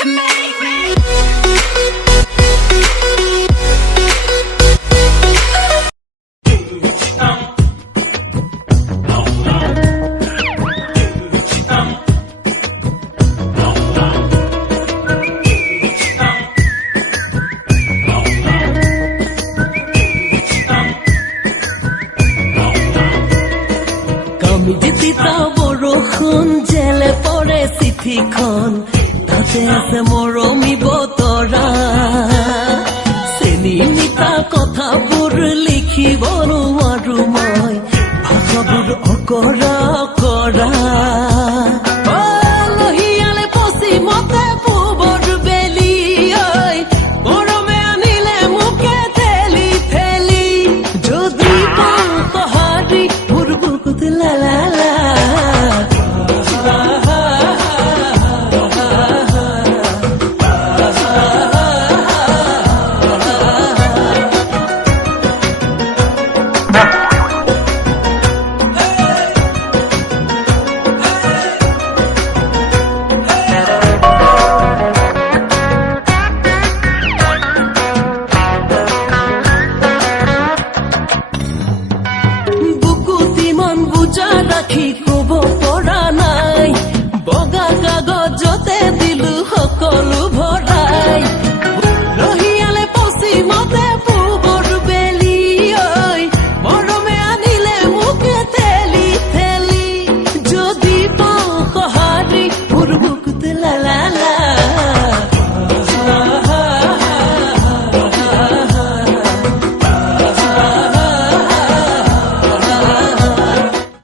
can make me. তিতা বৰষুণ জেলে পৰে চিঠিখন তাতে আছে মৰমী বতৰা চেনি মিঠা কথাবোৰ লিখিব নোৱাৰো মই ভাষাবোৰ অকৰা অকৰা